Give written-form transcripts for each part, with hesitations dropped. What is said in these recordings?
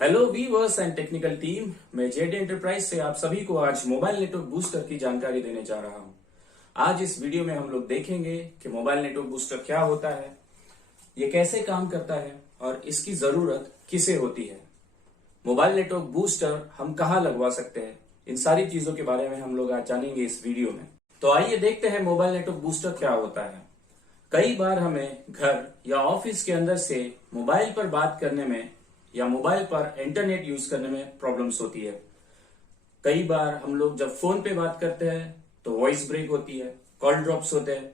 Hello viewers and technical team. मैं Z Enterprise से आप सभी को आज मोबाइल नेटवर्क बूस्टर की जानकारी देने जा रहा हूं। आज इस वीडियो में हम लोग देखेंगे कि मोबाइल नेटवर्क बूस्टर क्या होता है, ये कैसे काम करता है और इसकी जरूरत किसे होती है। मोबाइल नेटवर्क बूस्टर हम कहाँ लगवा सकते हैं, इन सारी चीजों के बारे में हम लोग आज जानेंगे इस वीडियो में। तो आइए देखते हैं मोबाइल नेटवर्क बूस्टर क्या होता है। कई बार हमें घर या ऑफिस के अंदर से मोबाइल पर बात करने में या मोबाइल पर इंटरनेट यूज करने में प्रॉब्लम्स होती है। कई बार हम लोग जब फोन पे बात करते हैं तो वॉइस ब्रेक होती है, कॉल ड्रॉप्स होते हैं,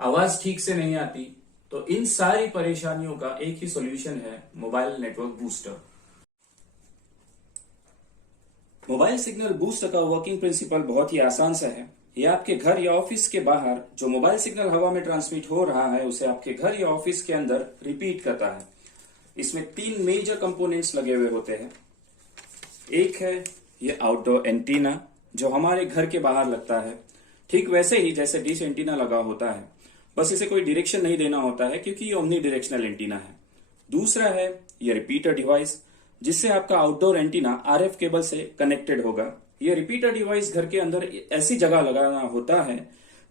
आवाज ठीक से नहीं आती। तो इन सारी परेशानियों का एक ही सॉल्यूशन है mobile network booster. Mobile signal booster का वर्किंग प्रिंसिपल बहुत ही आसान सा है। ये आपके घर या ऑफिस के बाहर जो मोबाइल सिग्नल हवा में ट्रांसमिट हो रहा है उसे आपके घर या ऑफिस के अंदर रिपीट करता है। इसमें 3 मेजर कंपोनेंट्स लगे हुए होते हैं। एक है ये आउटडोर एंटीना जो हमारे घर के बाहर लगता है, ठीक वैसे ही जैसे डिश एंटीना लगा होता है, बस इसे कोई डायरेक्शन नहीं देना होता है क्योंकि ये ओमनी डायरेक्शनल एंटीना है। दूसरा है ये रिपीटर डिवाइस जिससे आपका आउटडोर एंटीना आरएफ केबल से कनेक्टेड होगा। ये रिपीटर डिवाइस घर के अंदर ऐसी जगह लगाना होता है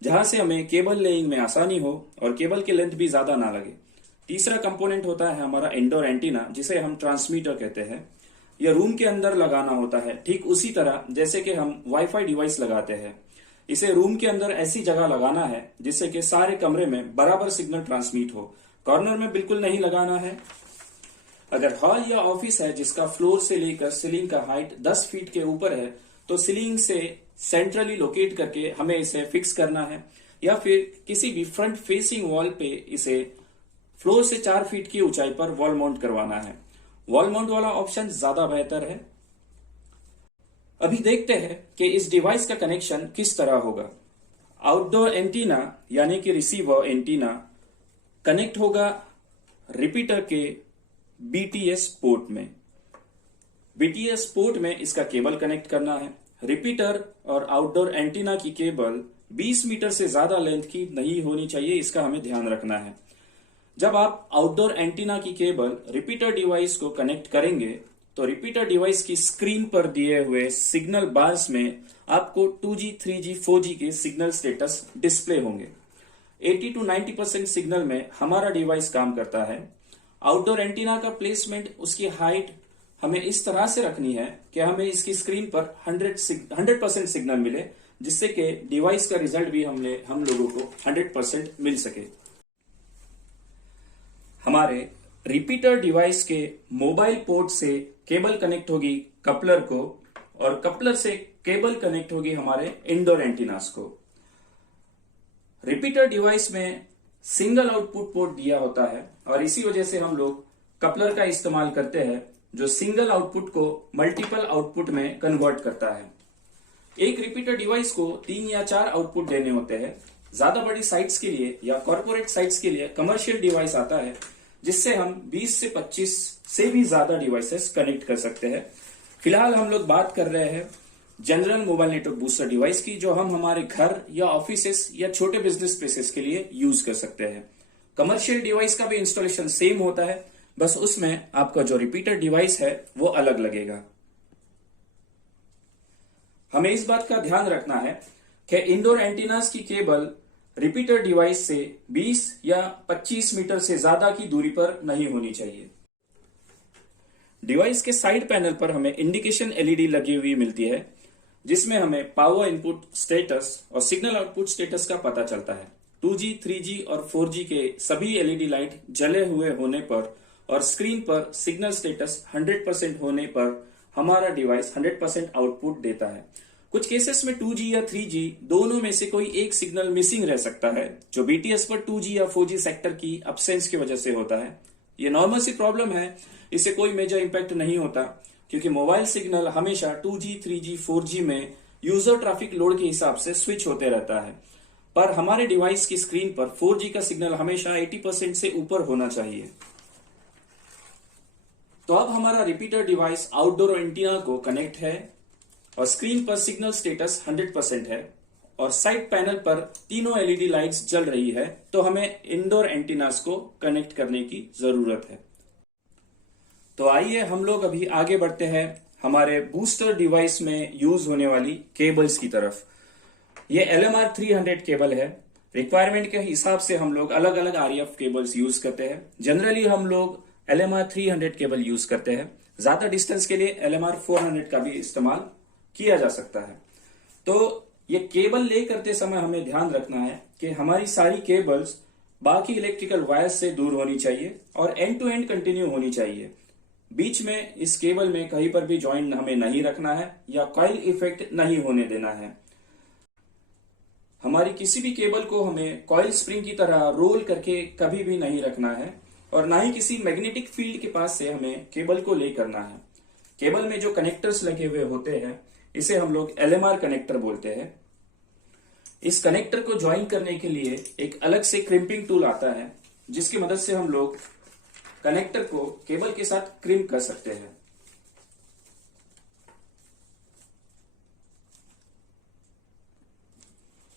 जहां से हमें केबल लेइंग में आसानी हो और केबल की लेंथ भी ज्यादा ना लगे। तीसरा कंपोनेंट होता है हमारा इंडोर एंटीना जिसे हम ट्रांसमीटर कहते हैं। यह रूम के अंदर लगाना होता है, ठीक उसी तरह जैसे कि हम वाईफाई डिवाइस लगाते हैं। इसे रूम के अंदर ऐसी जगह लगाना है जिससे कि सारे कमरे में बराबर सिग्नल ट्रांसमिट हो। कॉर्नर में बिल्कुल नहीं लगाना है। अगर हॉल या ऑफिस है जिसका फ्लोर से लेकर सीलिंग का हाइट 10 फीट के ऊपर है तो सीलिंग से सेंट्रली लोकेट करके हमें इसे फिक्स करना है, या फिर किसी भी फ्रंट फेसिंग वॉल पे इसे फ्लोर से 4 फीट की ऊंचाई पर वॉल माउंट करवाना है। वॉल माउंट वाला ऑप्शन ज्यादा बेहतर है। अभी देखते हैं कि इस डिवाइस का कनेक्शन किस तरह होगा। आउटडोर एंटीना यानी कि रिसीवर एंटीना कनेक्ट होगा रिपीटर के बीटीएस पोर्ट में। बीटीएस पोर्ट में इसका केबल कनेक्ट करना है। रिपीटर और आउटडोर एंटीना की केबल 20 मीटर से ज्यादा लेंथ की नहीं होनी चाहिए, इसका हमें ध्यान रखना है। जब आप आउटडोर एंटीना की केबल रिपीटर डिवाइस को कनेक्ट करेंगे तो रिपीटर डिवाइस की स्क्रीन पर दिए हुए सिग्नल बार्स में आपको 2G, 3G, 4G के सिग्नल स्टेटस डिस्प्ले होंगे। 80 to 90% सिग्नल में हमारा डिवाइस काम करता है। आउटडोर एंटीना का प्लेसमेंट, उसकी हाइट हमें इस तरह से रखनी है कि हमें इसकी स्क्रीन पर 100% सिग्नल मिले, जिससे कि डिवाइस का रिजल्ट भी हम लोगों को 100% मिल सके। हमारे रिपीटर डिवाइस के मोबाइल पोर्ट से केबल कनेक्ट होगी कपलर को, और कपलर से केबल कनेक्ट होगी हमारे इंडोर एंटीनास को। रिपीटर डिवाइस में सिंगल आउटपुट पोर्ट दिया होता है और इसी वजह से हम लोग कपलर का इस्तेमाल करते हैं जो सिंगल आउटपुट को मल्टीपल आउटपुट में कन्वर्ट करता है। एक रिपीटर डिवाइस को 3 या 4 आउटपुट देने होते हैं। ज्यादा बड़ी साइट्स के लिए या कॉर्पोरेट साइट्स के लिए कमर्शियल डिवाइस आता है जिससे हम 20 से 25 से भी ज्यादा डिवाइसेस कनेक्ट कर सकते हैं। फिलहाल हम लोग बात कर रहे हैं general mobile network booster device की, जो हम हमारे घर या ऑफिसेस या छोटे बिजनेस स्पेसेस के लिए यूज कर सकते हैं। कमर्शियल डिवाइस का भी इंस्टॉलेशन सेम होता है, बस उसमें आपका जो रिपीटर डिवाइस है वो अलग लगेगा। हमें इस बात का ध्यान रखना है कि इंडोर एंटीनास की केबल रिपीटर डिवाइस से 20 या 25 मीटर से ज्यादा की दूरी पर नहीं होनी चाहिए। डिवाइस के साइड पैनल पर हमें इंडिकेशन एलईडी लगी हुई मिलती है जिसमें हमें पावर इनपुट स्टेटस और सिग्नल आउटपुट स्टेटस का पता चलता है। 2G, 3G और 4G के सभी एलईडी लाइट जले हुए होने पर और स्क्रीन पर सिग्नल स्टेटस 100% होने पर हमारा डिवाइस 100% आउटपुट देता है। कुछ केसेस में 2G या 3G दोनों में से कोई एक सिग्नल मिसिंग रह सकता है, जो बीटीएस पर 2G या 4G सेक्टर की अब्सेंस की वजह से होता है। ये नॉर्मल सी प्रॉब्लम है, इससे कोई मेजर इंपैक्ट नहीं होता क्योंकि मोबाइल सिग्नल हमेशा 2G, 3G, 4G में यूजर ट्रैफिक लोड के हिसाब से स्विच होते रहता है। पर हमारे डिवाइस की स्क्रीन पर 4G का सिग्नल हमेशा 80% से ऊपर होना चाहिए। तो अब हमारा रिपीटर डिवाइस आउटडोर एंटीना को कनेक्ट है और स्क्रीन पर सिग्नल स्टेटस 100% है और साइड पैनल पर तीनों एलईडी लाइट्स जल रही है, तो हमें इंडोर एंटीनास को कनेक्ट करने की जरूरत है। तो आइए हम लोग अभी आगे बढ़ते हैं हमारे बूस्टर डिवाइस में यूज होने वाली केबल्स की तरफ। ये LMR 300 केबल है। रिक्वायरमेंट के हिसाब से हम लोग अलग अलग RF केबल्स यूज करते हैं। जनरली हम लोग LMR 300 केबल यूज करते हैं। ज्यादा डिस्टेंस के लिए LMR 400 का भी इस्तेमाल किया जा सकता है। तो ये केबल ले करते समय हमें ध्यान रखना है कि हमारी सारी केबल्स बाकी इलेक्ट्रिकल वायर्स से दूर होनी चाहिए और एंड टू एंड कंटिन्यू होनी चाहिए। बीच में इस केबल में कहीं पर भी ज्वाइंट हमें नहीं रखना है या कॉइल इफेक्ट नहीं होने देना है। हमारी किसी भी केबल को हमें कॉइल स्प्रिंग की तरह रोल करके कभी भी नहीं रखना है और ना ही किसी मैग्नेटिक फील्ड के पास से हमें केबल को ले करना है। केबल में जो कनेक्टर्स लगे हुए होते हैं इसे हम लोग LMR कनेक्टर बोलते हैं। इस कनेक्टर को ज्वाइन करने के लिए एक अलग से क्रिम्पिंग टूल आता है जिसकी मदद से हम लोग कनेक्टर को केबल के साथ क्रिम्प कर सकते हैं।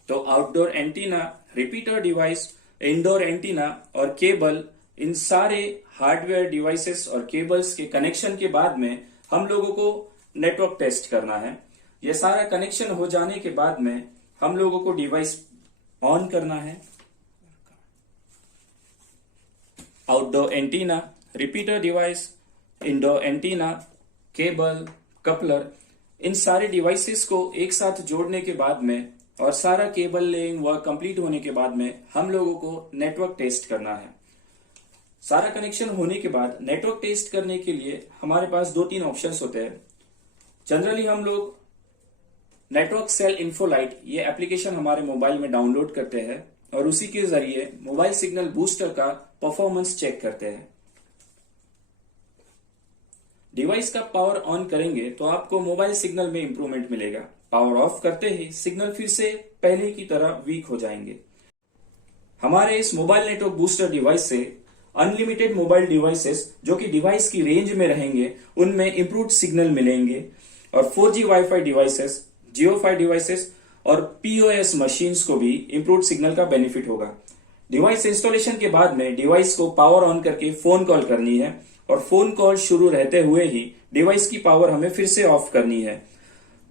तो outdoor antenna, repeater device, indoor antenna और केबल, इन सारे हार्डवेयर डिवाइसेस और केबल्स के कनेक्शन के बाद में हम लोगों को नेटवर्क टेस्ट करना है। यह सारा कनेक्शन हो जाने के बाद में हम लोगों को डिवाइस ऑन करना है। Outdoor antenna, repeater device, indoor antenna, cable, coupler, इन सारे डिवाइसेस को एक साथ जोड़ने के बाद में और सारा केबल लेइंग वर्क कंप्लीट होने के बाद में हम लोगों को नेटवर्क टेस्ट करना है। सारा कनेक्शन होने के बाद नेटवर्क टेस्ट करने के लिए हमारे पास 2-3 ऑप्शंस होते हैं। जनरली हम लोग नेटवर्क सेल इन्फोलाइट ये एप्लीकेशन हमारे मोबाइल में डाउनलोड करते हैं और उसी के जरिए मोबाइल सिग्नल बूस्टर का परफॉर्मेंस चेक करते हैं। डिवाइस का पावर ऑन करेंगे तो आपको मोबाइल सिग्नल में इंप्रूवमेंट मिलेगा। पावर ऑफ करते ही सिग्नल फिर से पहले की तरह वीक हो जाएंगे। हमारे इस मोबाइल नेटवर्क बूस्टर डिवाइस से अनलिमिटेड मोबाइल डिवाइसेस जो कि डिवाइस की रेंज में रहेंगे उनमें इंप्रूव्ड सिग्नल मिलेंगे और 4G वाईफाई डिवाइसेस, जियो फाई डिवाइसेस और POS मशीन्स को भी इंप्रूव्ड सिग्नल का बेनिफिट होगा। डिवाइस इंस्टॉलेशन के बाद में डिवाइस को पावर ऑन करके फोन कॉल करनी है और फोन कॉल शुरू रहते हुए ही डिवाइस की पावर हमें फिर से ऑफ करनी है।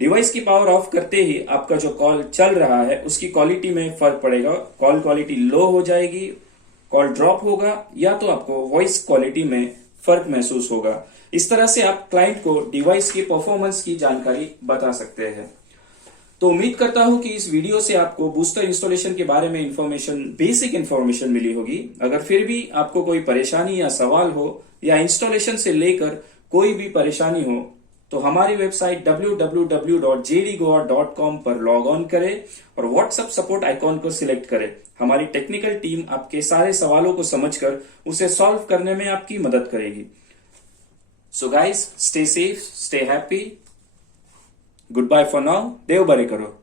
डिवाइस की पावर ऑफ करते ही आपका जो कॉल चल रहा है उसकी क्वालिटी में फर्क पड़ेगा। कॉल क्वालिटी लो हो जाएगी, कॉल ड्रॉप होगा या तो आपको वॉइस क्वालिटी में फर्क महसूस होगा। इस तरह से आप क्लाइंट को डिवाइस की परफॉर्मेंस की जानकारी बता सकते हैं। तो उम्मीद करता हूं कि इस वीडियो से आपको बूस्टर इंस्टॉलेशन के बारे में बेसिक इंफॉर्मेशन मिली होगी। अगर फिर भी आपको कोई परेशानी या सवाल हो या इंस्टॉलेशन से लेकर कोई भी परेशानी हो तो हमारी वेबसाइट www.jdgoa.com पर लॉग ऑन करें और व्हाट्सएप सपोर्ट आइकॉन को सिलेक्ट करें। हमारी टेक्निकल टीम आपके सारे सवालों को समझकर उसे सॉल्व करने में आपकी मदद करेगी। So guys, stay safe, stay happy. Goodbye for now. देव बरे करो।